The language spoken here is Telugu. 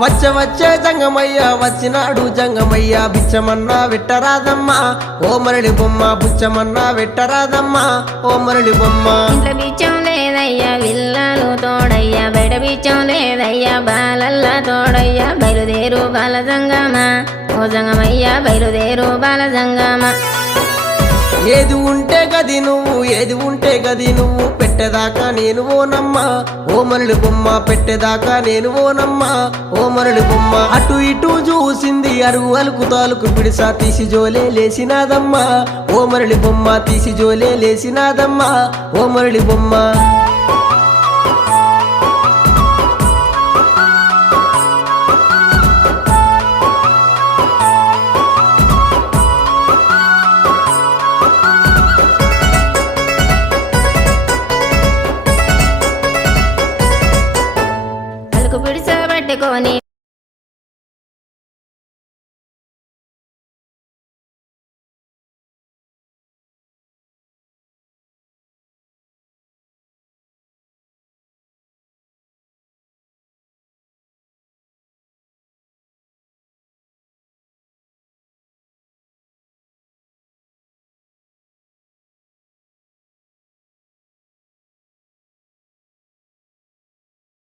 వచ్చే జంగమయ్య వచ్చినాడు జంగమయ్య బిచ్చమన్నా వెట్టరాదమ్మా ఓ మరళి బొమ్మ బుచ్చమన్నా వెట్టరాదమ్మా ఓ మరళి బొమ్మ. ఇంట్లో బిచ్చం లేదయ్యా విల్లాలు తోడయ్యా బయట బిచ్చం లేదయ్యా బాలల్లా తోడయ్యా బయలుదేరు బాల జంగమా ఓ జంగమయ్యా బయలుదేరు బాల జంగమా. ఏది ఉంటే గది నువ్వు ఏది ఉంటే గది నువ్వు పెట్టేదాకా నేను ఓనమ్మా ఓ మరళి బొమ్మ పెట్టేదాకా నేను ఓనమ్మా ఓ మరళి బొమ్మ. అటు ఇటు చూసింది అరుగు అలుకు తాలుకు పిడిసా తీసి జోలే లేసినాదమ్మా ఓ మరళి బొమ్మ తీసి జోలే లేసినాదమ్మా ఓ మరళి బొమ్మ.